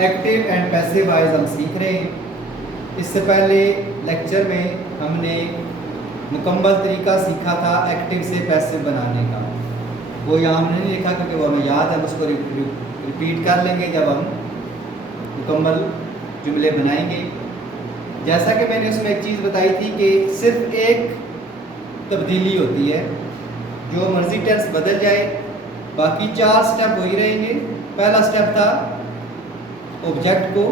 Active and passive voice हम सीख रहे हैं। इससे पहले लेक्चर में हमने मुकम्मल तरीका सीखा था एक्टिव से पैसिव बनाने का। वो यहाँ हमने नहीं लिखा क्योंकि वो हमें याद है, हम उसको रिपीट कर लेंगे जब हम मुकम्मल जुमले बनाएंगे। जैसा कि मैंने उसमें एक चीज़ बताई थी कि सिर्फ एक तब्दीली होती है, जो मर्जी टेंस बदल जाए, बाकी 4 स्टेप वही रहेंगे। पहला स्टेप था ऑब्जेक्ट को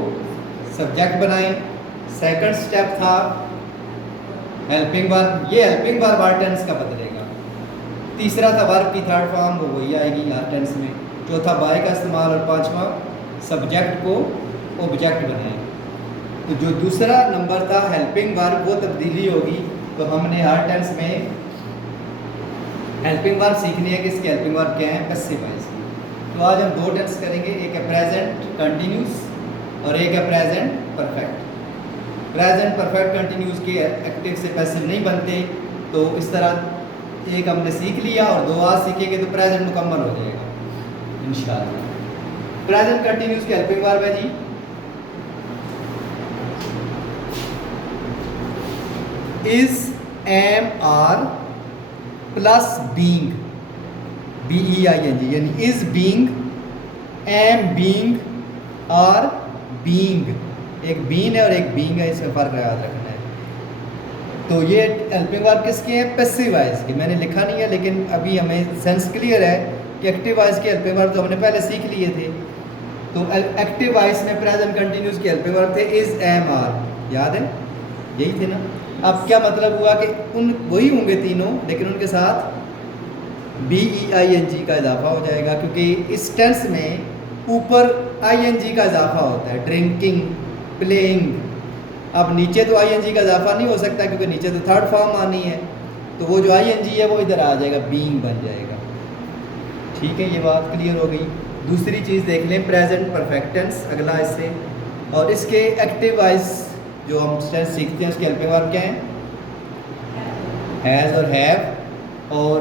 सब्जेक्ट बनाएं। सेकंड स्टेप था हेल्पिंग वर्ब, ये हेल्पिंग वर्ब आर टेंस का बदलेगा। तीसरा था वर्ब की थर्ड फॉर्म, वो वही आएगी आर टेंस में। चौथा बाय का इस्तेमाल, और पांचवा सब्जेक्ट को ऑब्जेक्ट बनाएं। तो जो दूसरा नंबर था हेल्पिंग वर्ब, वो तब्दीली होगी। तो हमने आर टेंस में हेल्पिंग वर्ब सीखनी है कि इसके हेल्पिंग वर्ब क्या है, पैसिव वॉइस की। तो आज हम 2 टेंस करेंगे, एक है प्रेजेंट कंटिन्यूस और एक है present perfect. Present perfect continuous के एक्टिव से पैसिव नहीं बनते, तो इस तरह एक हमने सीख लिया और 2 आज सीखेंगे तो प्रेजेंट मुकम्मल हो जाएगा इंशाअल्लाह। प्रेजेंट कंटिन्यूस की हेल्पिंग वर्ब है जी is, am, are plus being, BEING, यानी is being, am being, are being. एक बीन है और एक बीइंग है, इसमें फ़र्क याद रखना है। तो ये हेल्पिंग वर्ब किसके हैं, पैसिव वॉइस के। मैंने लिखा नहीं है, लेकिन अभी हमें सेंस क्लियर है कि एक्टिव वॉइस के हेल्पिंग वर्ब तो हमने पहले सीख लिए थे। तो एक्टिव वॉइस में प्रेजेंट कंटिन्यूस के हेल्पिंग वर्ब थे इज, एम, आर, याद है, यही थे ना। अब क्या मतलब हुआ कि उन वही होंगे तीनों, लेकिन उनके साथ BEING का इजाफा हो जाएगा, क्योंकि इस टेंस में ऊपर ING का इजाफा होता है, ड्रिंकिंग, प्लेइंग। अब नीचे तो ING का इजाफा नहीं हो सकता, क्योंकि नीचे तो थर्ड फॉर्म आनी है। तो वो जो ING है वो इधर आ जाएगा, बीइंग बन जाएगा। ठीक है, ये बात क्लियर हो गई। दूसरी चीज़ देख लें, प्रेजेंट परफेक्ट टेंस अगला इससे, और इसके एक्टिव वॉइस जो हम टेंस सीखते हैं उसके हेल्पिंग वर्ब क्या है, हैज़ और हैव, और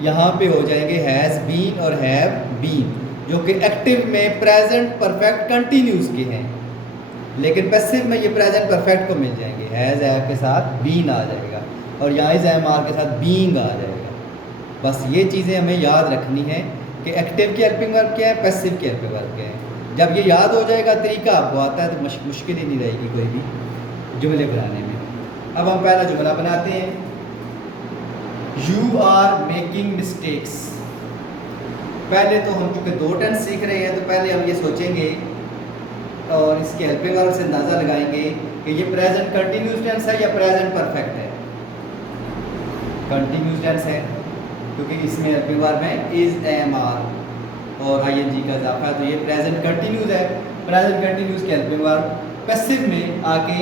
यहाँ पे हो जाएंगे हैज़ बीन और हैव बीन, जो कि एक्टिव में प्रेजेंट परफेक्ट कंटिन्यूस के हैं, लेकिन पैसिव में ये प्रेजेंट परफेक्ट को मिल जाएंगे। हैज़, हैव के साथ बीन आ जाएगा, और यहाँ इज, एम, आर के साथ बीइंग आ जाएगा। बस ये चीज़ें हमें याद रखनी है कि एक्टिव की हेल्पिंग वर्ब क्या है, पैसिव की हेल्पिंग वर्ब क्या है। जब ये याद हो जाएगा, तरीका आपको आता है, तो मुश्किल ही नहीं रहेगी कोई भी जुमले बनाने में। अब हम पहला जुमला बनाते हैं, यू आर मेकिंग मिस्टेक्स। पहले तो हम चूँकि 2 टेंस सीख रहे हैं, तो पहले हम ये सोचेंगे और इसके हेल्पिंग वर्ब से अंदाज़ा लगाएंगे कि ये प्रेजेंट कंटिन्यूस टेंस है या प्रेजेंट परफेक्ट है। कंटिन्यूस टेंस है क्योंकि इसमें हेल्पिंग वर्ब है इज, एम, आर और ING का इजाफा है, तो ये प्रेजेंट कंटिन्यूस है। प्रेजेंट कंटिन्यूस के हेल्पिंग वर्ब पैसिव में आके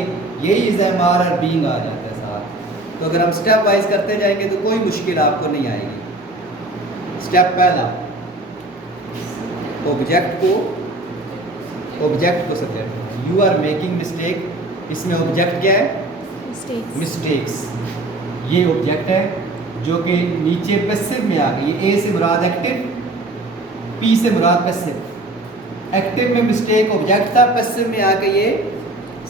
यही इज, एम, आर और बीइंग आ जाता है साथ। तो अगर हम स्टेप वाइज करते जाएंगे तो कोई मुश्किल आपको नहीं आएगी। स्टेप पहला, ऑब्जेक्ट को subject. You are making mistake, इसमें ऑब्जेक्ट क्या है, मिस्टेक्स। ये ऑब्जेक्ट है जो कि नीचे पैसिव में आ गई। ए से मुराद एक्टिव, P से मुराद पैसिव। एक्टिव में मिस्टेक ऑब्जेक्ट था, पैसिव में आके ये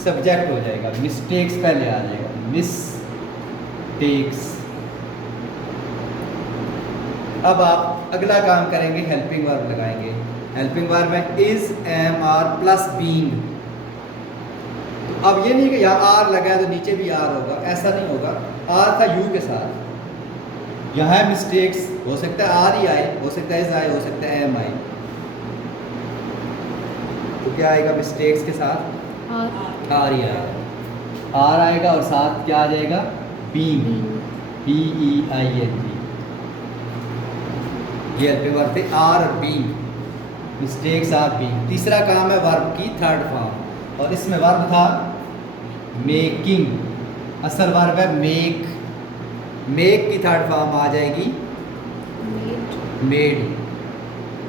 सब्जेक्ट हो जाएगा, मिस्टेक्स पहले आ जाएगा, मिस्टेक्स। अब आप अगला काम करेंगे, हेल्पिंग वर्ब लगाएंगे। हेल्पिंग वर्ब है is, am, are plus being. तो अब ये नहीं कि यहाँ आर लगा है तो नीचे भी आर होगा, ऐसा नहीं होगा। आर था यू के साथ, यहाँ है मिस्टेक्स, हो सकता है आर ही आए, हो सकता है एस आए, हो सकता है एम आए। तो क्या आएगा, मिस्टेक्स के साथ आर ही आएगा, आर आएगा और साथ क्या आ जाएगा, बीइंग, BEING। ये हेल्पिंग वर्ब थे आर और बीइंग, मिस्टेक्स आर बीइंग। तीसरा काम है वर्ब की थर्ड फॉर्म, और इसमें वर्ब था मेकिंग। असल वर्ब है मेक, मेक की थर्ड फॉर्म आ जाएगी मेड,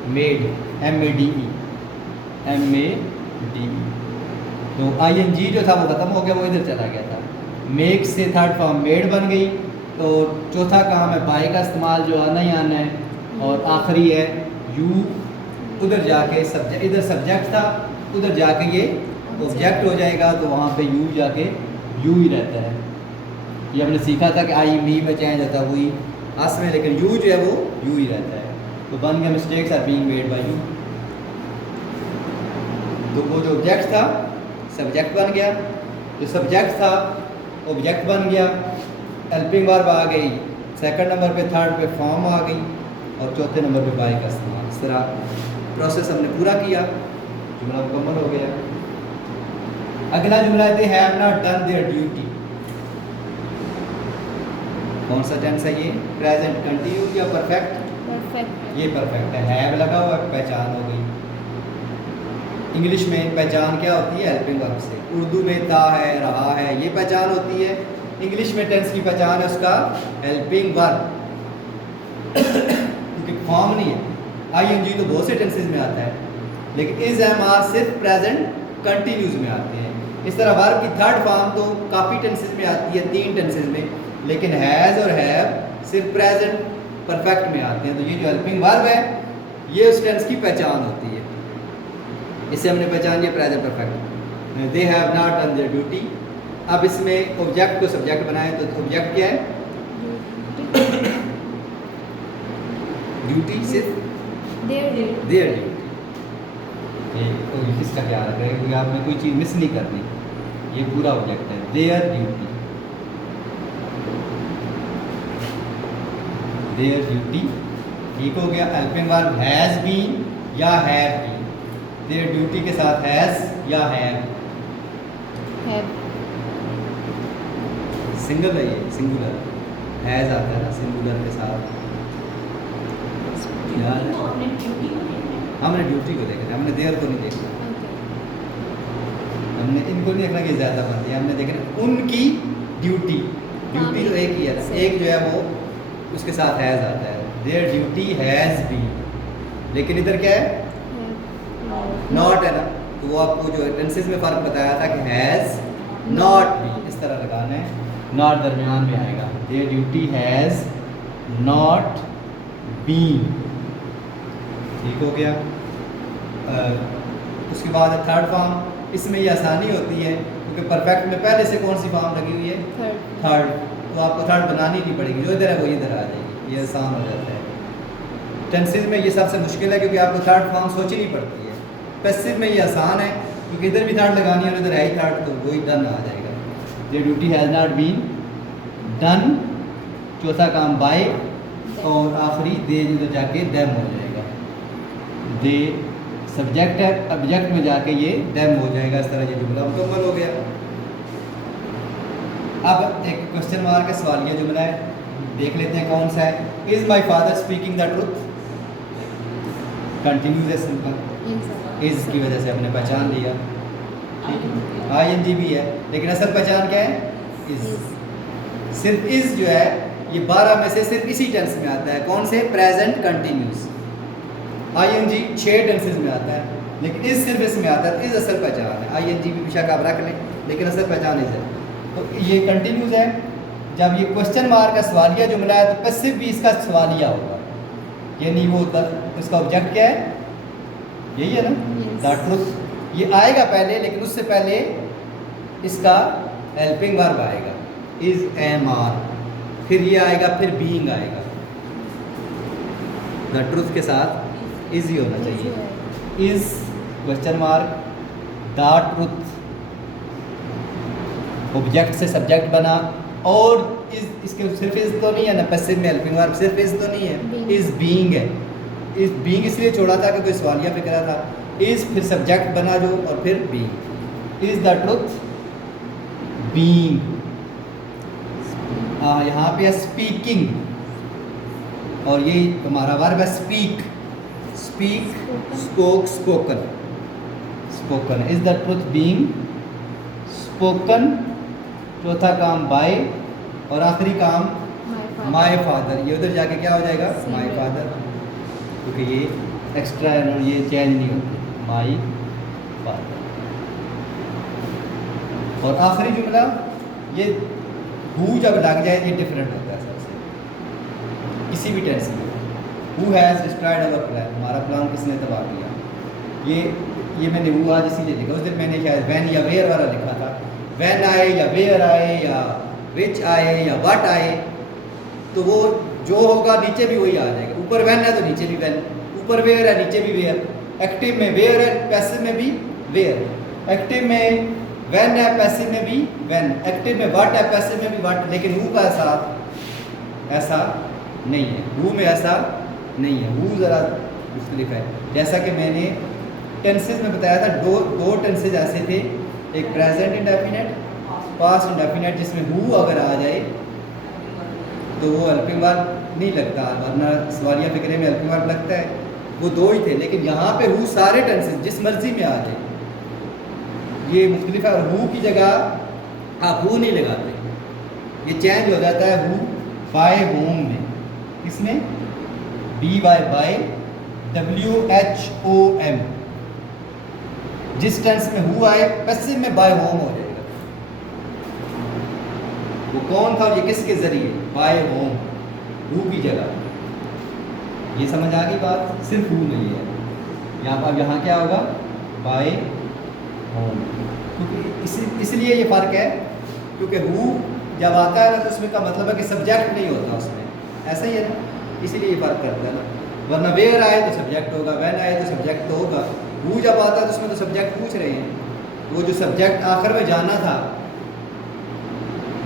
मेड, MADE, तो ING जो था वो ख़त्म हो गया, वो इधर चला गया था। मेक से थर्ड फॉर्म मेड बन गई। तो चौथा काम है बाय का इस्तेमाल, जो आना ही आना है, और आखिरी है यू उधर जाके सब्जेक्ट, इधर सब्जेक्ट था, उधर जाके ये ऑब्जेक्ट हो जाएगा, तो वहाँ पे यू जाके यू ही रहता है। ये हमने सीखा था कि आई मी में चेंज होता है वही अस में, लेकिन यू जो है वो यू ही रहता है। तो बन गया mistakes are being made by you. तो वो जो ऑब्जेक्ट था सब्जेक्ट बन गया, जो सब्जेक्ट था ऑब्जेक्ट बन गया, हेल्पिंग वर्ब आ गई सेकंड नंबर पे, थर्ड पे फॉर्म आ गई, और चौथे नंबर पे बाय का इस्तेमाल। इस तरह प्रोसेस हमने पूरा किया, जुमला मुकम्मल हो गया। अगला जुमला है they have not done there duty. कौन सा टेंस है ये? प्रेजेंट कंटिन्यूस या परफेक्ट? परफेक्ट। ये परफेक्ट है, हैव लगा हुआ है, पहचान हो गई। इंग्लिश में पहचान क्या होती है? हेल्पिंग वर्ब से। उर्दू में था है, रहा है, ये पहचान होती है। इंग्लिश में टेंस की पहचान है उसका हेल्पिंग वर्ब, क्योंकि फॉर्म नहीं है। आईएनजी तो बहुत से टेंसेस में आता है, लेकिन इज एम आर सिर्फ प्रेजेंट कंटिन्यूस में आते हैं। इस तरह वर्ब की थर्ड फॉर्म तो काफ़ी टेंसेस में आती है, 3 टेंसेस में, लेकिन हैज़ और हैव सिर्फ प्रेजेंट परफेक्ट में आते हैं। तो ये जो हेल्पिंग वर्ब है ये उस टेंस की पहचान होती है। इससे हमने पहचान लिया present perfect. They have not done there duty. अब इसमें ऑब्जेक्ट को सब्जेक्ट बनाएं, तो ऑब्जेक्ट क्या है? ड्यूटी सिर्फ देयर देयर ड्यूटी। तो इसका ख्याल रखें क्योंकि आपने कोई चीज़ मिस नहीं करनी। ये पूरा ऑब्जेक्ट है, देयर ड्यूटी। देयर ड्यूटी ठीक हो गया। हेल्पिंग वर्ब हैज़ बीन या हैव बीन। देयर ड्यूटी के साथ हैज़ या हैव। सिंगल है, ये सिंगुलर हैज़ आता है ना सिंगुलर के साथ। यार हमने ड्यूटी को देखा, हमने देयर को नहीं देखा। हमने इनको नहीं देखना कि ज़्यादा बनती है, हमने देखना उनकी ड्यूटी। ड्यूटी तो एक ही है, एक जो है वो उसके साथ हैज़ आता है। देयर ड्यूटी हैज़ बीन, लेकिन इधर क्या है? नॉट है ना, तो वो आपको जो टेंसेस में फ़र्क बताया था कि हैज़ नॉट बीन, इस तरह लगाना है, नॉट दरमियान में आएगा। Their duty has not been, ठीक हो गया। उसके बाद थर्ड फॉर्म, इसमें ये आसानी होती है क्योंकि परफेक्ट में पहले से कौन सी फॉर्म लगी हुई है? थर्ड। तो आपको थर्ड बनानी नहीं पड़ेगी, जो इधर है वो इधर आ जाएगी, ये आसान हो जाता है। टेंसेस में ये सबसे मुश्किल है क्योंकि आपको थर्ड फॉर्म सोचनी पड़ती है। पैसिव में ये आसान है क्योंकि इधर भी थर्ड लगानी है और इधर है ही थर्ड, तो वही डन आ जाएगा। Their duty has not been done, चौथा काम बाय, और आखिरी दे इधर जाके देम हो जाएगा। दे सब्जेक्ट है, ऑब्जेक्ट में जाके ये देम हो जाएगा। इस तरह ये जुमला मुकम्मल हो गया। अब एक क्वेश्चन मार्क का सवाल ये जुमला है, देख लेते हैं कौन सा है। Is my father speaking the truth? Continuous है, सिंपल। इज की वजह से हमने पहचान लिया, ठीक है। आईएनजी भी है, लेकिन असल पहचान क्या है? इज। सिर्फ इज जो है ये 12 में से सिर्फ इसी टेंस में आता है। कौन से? Present continuous. आईएनजी 6 टेंसेस में आता है, लेकिन इज सिर्फ इसमें आता है। इज असल पहचान है। आईएनजी भी बेशक आप रख लें, लेकिन असल पहचान इज है। तो ये कंटिन्यूस है। जब ये क्वेश्चन मार्क का सवालिया जुमला है तो पैसिव भी इसका सवालिया होगा, यानी वो इसका ऑब्जेक्ट क्या है? यही है ना, द ट्रुथ। ये आएगा पहले, लेकिन उससे पहले इसका हेल्पिंग वर्ब आएगा, इज एम आर, फिर ये आएगा, फिर बीइंग आएगा। द ट्रुथ के साथ इज ही होना चाहिए। Is question mark, the truth, object से सब्जेक्ट बना, और इज इसके सिर्फ इज तो नहीं है ना, पैसिव में हेल्पिंग वर्ब सिर्फ इज तो नहीं है, इज बीइंग है। इज बीइंग इसलिए छोड़ा था कि कोई सवालिया फिक्रा था। इज फिर सब्जेक्ट बना जो, और फिर being. Is the truth being. यहाँ पे है स्पीकिंग, और ये हमारा वर्ब है speak. Speak, spoke, spoken. Spoken. Is the truth being spoken, चौथा काम बाय, और आखिरी काम माय फादर। ये उधर जाके क्या हो जाएगा? माय फादर, क्योंकि ये एक्स्ट्रा है और ये चेंज नहीं होती, माय फादर। और आखिरी जुमला ये हु जब लग जाए ये डिफरेंट होता है सबसे, किसी भी टेंस में। Who has destroyed our plan? हमारा प्लान किसने तबाह किया? ये मैंने वो आज इसीलिए लिखा, उस दिन मैंने शायद वैन या वेयर वाला लिखा था। वैन आए या वेयर आए या विच आए या व्हाट आए, तो वो जो होगा नीचे भी वही आ जाएगा। ऊपर वैन है तो नीचे भी वैन, ऊपर वेयर है नीचे भी वेयर। एक्टिव में वेयर है, पैसिव में भी वेयर। एक्टिव में वैन है, पैसिव में भी वैन। एक्टिव में व्हाट है, पैसिव में भी व्हाट। लेकिन हु का ऐसा नहीं है, हु में ऐसा नहीं है। हु ज़रा मुख्तलिफ है। जैसा कि मैंने टेंसेज में बताया था, दो टेंसेज ऐसे थे, एक प्रेजेंट इंडेफिनिट, पास्ट इंडेफिनिट, जिसमें हु अगर आ जाए तो वो हेल्पिंग वर्ब नहीं लगता, वरना सवालिया फिक्रे में हेल्पिंग वर्ब लगता है। वो दो ही थे, लेकिन यहाँ पे हु सारे टेंसेज जिस मर्जी में आ जाए, ये मुख्तलिफ है। और हु की जगह आप हु नहीं लगाते, ये चेंज हो जाता है हु बाय होम में। इसमें बाय WHOM, जिस टेंस में हु आए पैसिव में बाय होम हो जाएगा। वो कौन था और ये किसके जरिए? बाय होम, हु की जगह। ये समझ आ गई बात? सिर्फ हु नहीं है यहाँ पर। यहाँ क्या होगा? By whom. क्योंकि इसलिए ये फ़र्क है, क्योंकि हु जब आता है ना तो उसमें का मतलब है कि सब्जेक्ट नहीं होता उसमें, ऐसा ही है ना, इसीलिए ये फ़र्क करता है ना। वरना वेयर आए तो सब्जेक्ट होगा, वैन आए तो सब्जेक्ट तो होगा। हु जब आता है तो उसमें तो सब्जेक्ट पूछ रहे हैं। वो जो सब्जेक्ट आखिर में जाना था,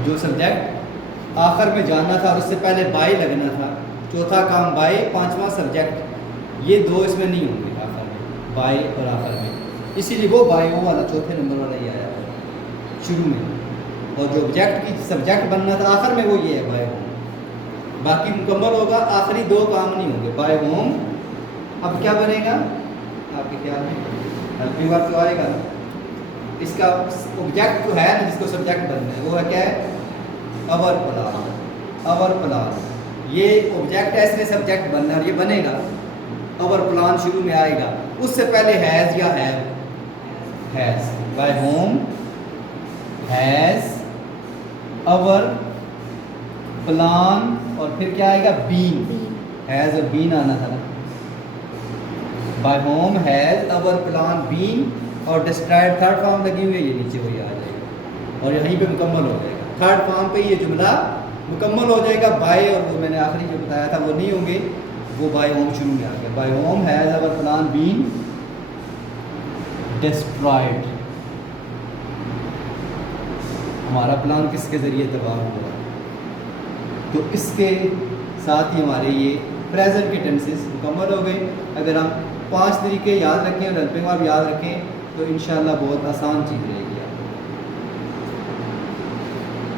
जो सब्जेक्ट आखिर में जाना था, उससे पहले बाय लगना था। चौथा काम बाय, पांचवा सब्जेक्ट, ये दो इसमें नहीं होंगे आखिर में, बाय और आखिर में। इसीलिए वो बाय वो वाला चौथे नंबर वाला ही आया शुरू में। और जो ऑब्जेक्ट की सब्जेक्ट बनना था आखिर में, वो ये है बाय होम। बाकी मुकम्मल होगा, आखिरी दो काम नहीं होंगे, बाय होम। अब क्या बनेगा आपके ख्याल में? हेल्पिंग वर्ब तो आएगा, इसका ऑब्जेक्ट तो है ना जिसको सब्जेक्ट बनना है, वो है क्या है? Our plan. अवर प्लान ये ऑब्जेक्ट है, इसमें सब्जेक्ट बनना है, ये बनेगा। अवर प्लान शुरू में आएगा, उससे पहले हैज़ या has. By whom has our plan, और फिर क्या आएगा? बीन। हैज़ और बीन आना था ना। By whom has our plan been, और डिस्क्राइब थर्ड फॉर्म लगी हुई है, ये नीचे वही आ जाएगा और यहीं पे मुकम्मल हो जाएगा। थर्ड फॉर्म पे ये जुमला मुकम्मल हो जाएगा। बाय और वो मैंने आखिरी जो बताया था वो नहीं होंगे, वो बाय होम शुरू में आ गया। By whom has our plan been destroyed. हमारा प्लान किसके ज़रिए तबाह हुआ? तो इसके साथ ही हमारे ये प्रेजेंट के टेंसेस मुकम्मल हो गए। अगर हम 5 तरीके याद रखें और हेल्पिंग वर्ब याद रखें तो इंशाल्लाह बहुत आसान चीज़ रहेगी।